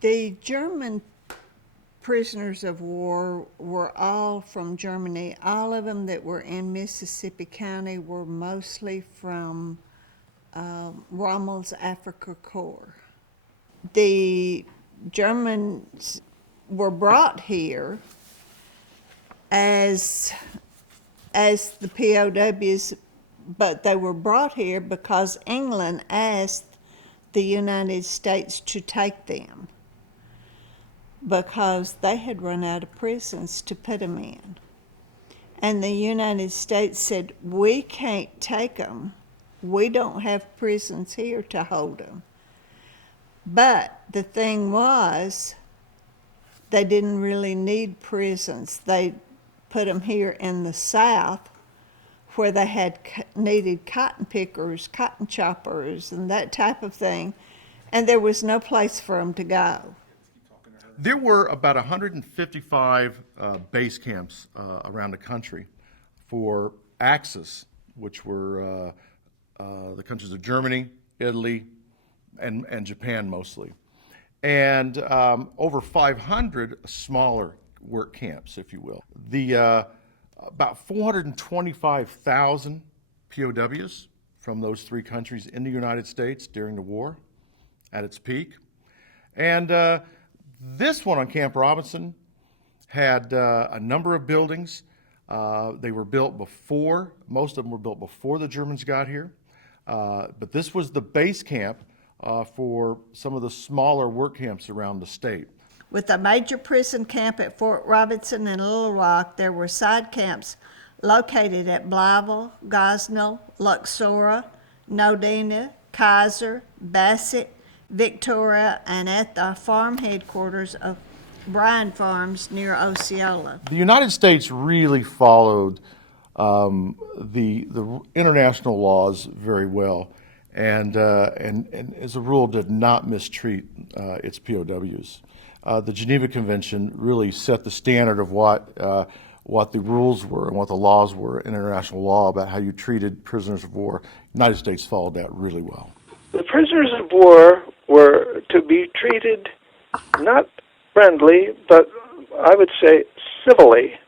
The German prisoners of war were all from Germany. All of them that were in Mississippi County were mostly from Rommel's Africa Corps. The Germans were brought here as the POWs, but they were brought here because England asked the United States to take them, because they had run out of prisons to put them in. And the United States said, we can't take them. We don't have prisons here to hold them. But the thing was, they didn't really need prisons. They put them here in the South, where they had needed cotton pickers, cotton choppers, and that type of thing, and there was no place for them to go. There were about 155 base camps around the country for Axis, which were the countries of Germany, Italy, and Japan mostly. And over 500 smaller work camps, if you will. The about 425,000 POWs from those three countries in the United States during the war at its peak. And this one on Camp Robinson had a number of buildings. They were built before, most of them were built before the Germans got here. But this was the base camp for some of the smaller work camps around the state. With a major prison camp at Fort Robinson and Little Rock, there were side camps located at Blytheville, Gosnell, Luxora, Nodina, Kaiser, Bassett, Victoria, and at the farm headquarters of Bryan Farms near Osceola. The United States really followed the international laws very well, and as a rule did not mistreat its POWs. The Geneva Convention really set the standard of what the rules were and what the laws were in international law about how you treated prisoners of war. The United States followed that really well. The prisoners of war were to be treated not friendly, but I would say civilly.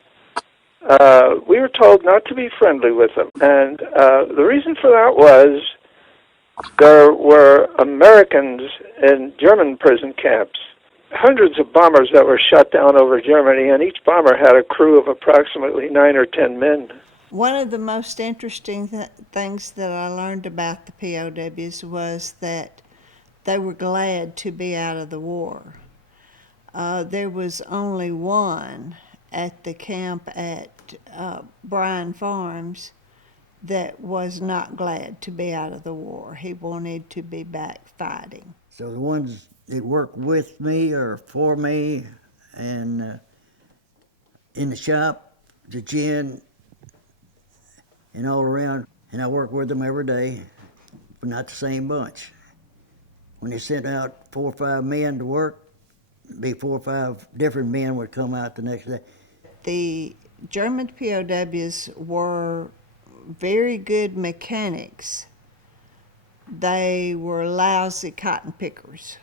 We were told not to be friendly with them, and the reason for that was there were Americans in German prison camps, hundreds of bombers that were shot down over Germany, and each bomber had a crew of approximately 9 or 10 men. One of the most interesting things that I learned about the POWs was that they were glad to be out of the war. There was only one at the camp at Bryan Farms that was not glad to be out of the war. He wanted to be back fighting. So the ones that work with me or for me and in the shop, the gin, and all around, and I work with them every day, but not the same bunch. when they sent out 4 or 5 men to work, be 4 or 5 different men would come out the next day. The German POWs were very good mechanics. They were lousy cotton pickers.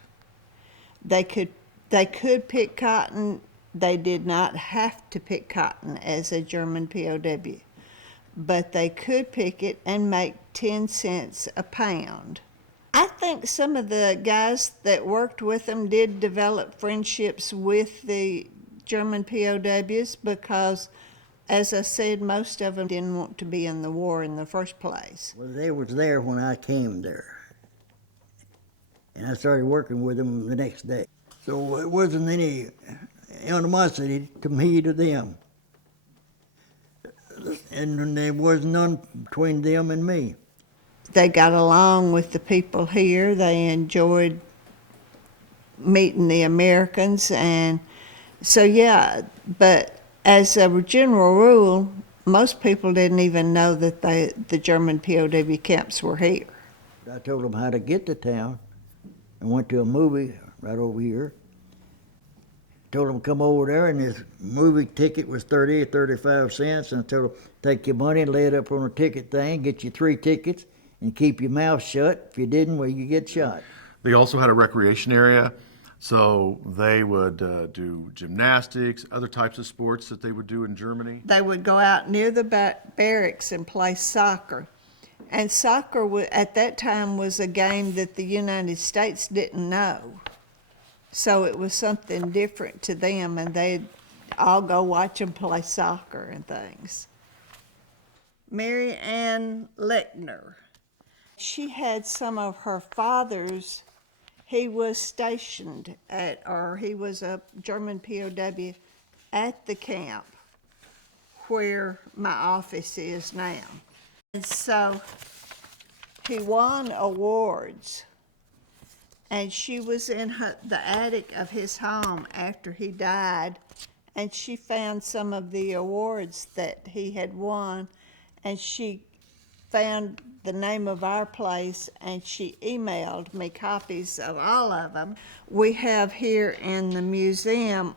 They could pick cotton. They did not have to pick cotton as a German POW, but they could pick it and make 10 cents a pound. I think some of the guys that worked with them did develop friendships with the German POWs because, as I said, most of them didn't want to be in the war in the first place. Well, they was there when I came there, and I started working with them the next day. So it wasn't any animosity to me to them, and there was none between them and me. They got along with the people here. They enjoyed meeting the Americans, and so yeah, but as a general rule, most people didn't even know that the German POW camps were here. I told them how to get to town and went to a movie right over here. Told them to come over there, and this movie ticket was 30 or 35 cents, and I told them, take your money and lay it up on a ticket thing, get you 3 tickets, and keep your mouth shut. If you didn't, well, you get shot. They also had a recreation area, so they would do gymnastics, other types of sports that they would do in Germany. They would go out near the barracks and play soccer. And soccer at that time was a game that the United States didn't know. So it was something different to them, and they'd all go watch them play soccer and things. Mary Ann Lechner. She had some of her father's, he was stationed at, or he was a German POW at the camp where my office is now. And so he won awards, and she was in the attic of his home after he died, and she found some of the awards that he had won, and she found the name of our place, and she emailed me copies of all of them. We have here in the museum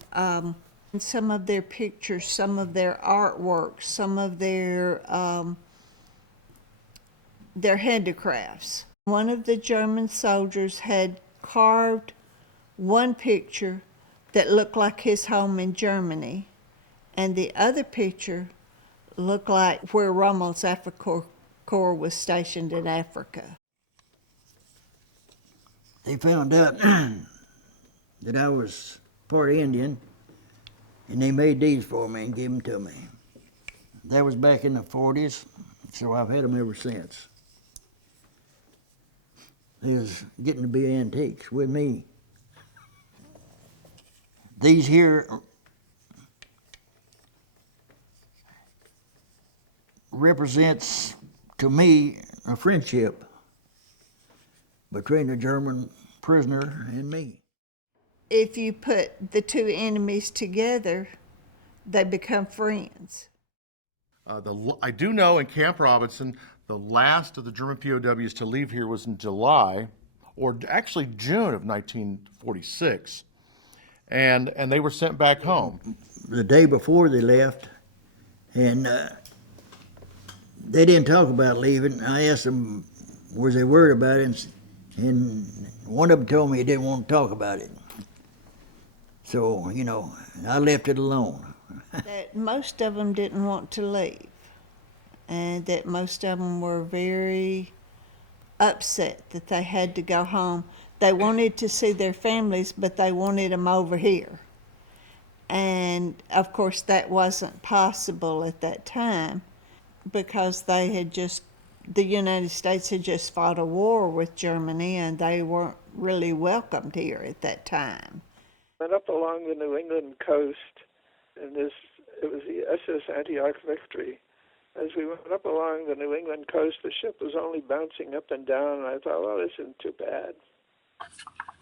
some of their pictures, some of their artwork, some of their handicrafts. One of the German soldiers had carved one picture that looked like his home in Germany, and the other picture looked like where Rommel's Africa Corps was stationed in Africa. They found out that I was part Indian, and they made these for me and gave them to me. That was back in the 40s, so I've had them ever since. They was getting to be antiques with me. These here represents to me a friendship between the German prisoner and me. If you put the two enemies together, they become friends. I do know in Camp Robinson, the last of the German POWs to leave here was in July, or actually June of 1946, and they were sent back home. The day before they left, and they didn't talk about leaving. I asked them, was they worried about it? And one of them told me he didn't want to talk about it. So, you know, I left it alone. That most of them didn't want to leave, and that most of them were very upset that they had to go home. They wanted to see their families, but they wanted them over here. And of course that wasn't possible at that time because the United States had just fought a war with Germany, and they weren't really welcomed here at that time. Went up along the New England coast, and it was the SS Antioch Victory. As we went up along the New England coast, the ship was only bouncing up and down, and I thought, well, this isn't too bad.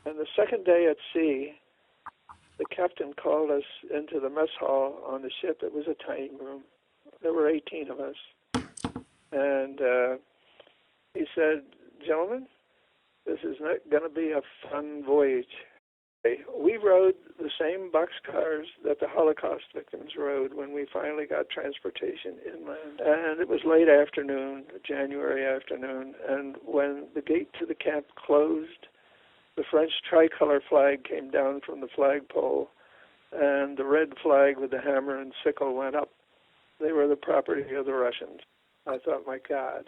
And the second day at sea, the captain called us into the mess hall on the ship. It was a tiny room. There were 18 of us. And he said, gentlemen, This is not going to be a fun voyage. We rode the same boxcars that the Holocaust victims rode when we finally got transportation inland. And it was late afternoon, January afternoon, and when the gate to the camp closed, the French tricolor flag came down from the flagpole, and the red flag with the hammer and sickle went up. They were the property of the Russians. I thought, my God,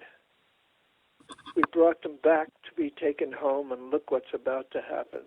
we brought them back to be taken home, and look what's about to happen.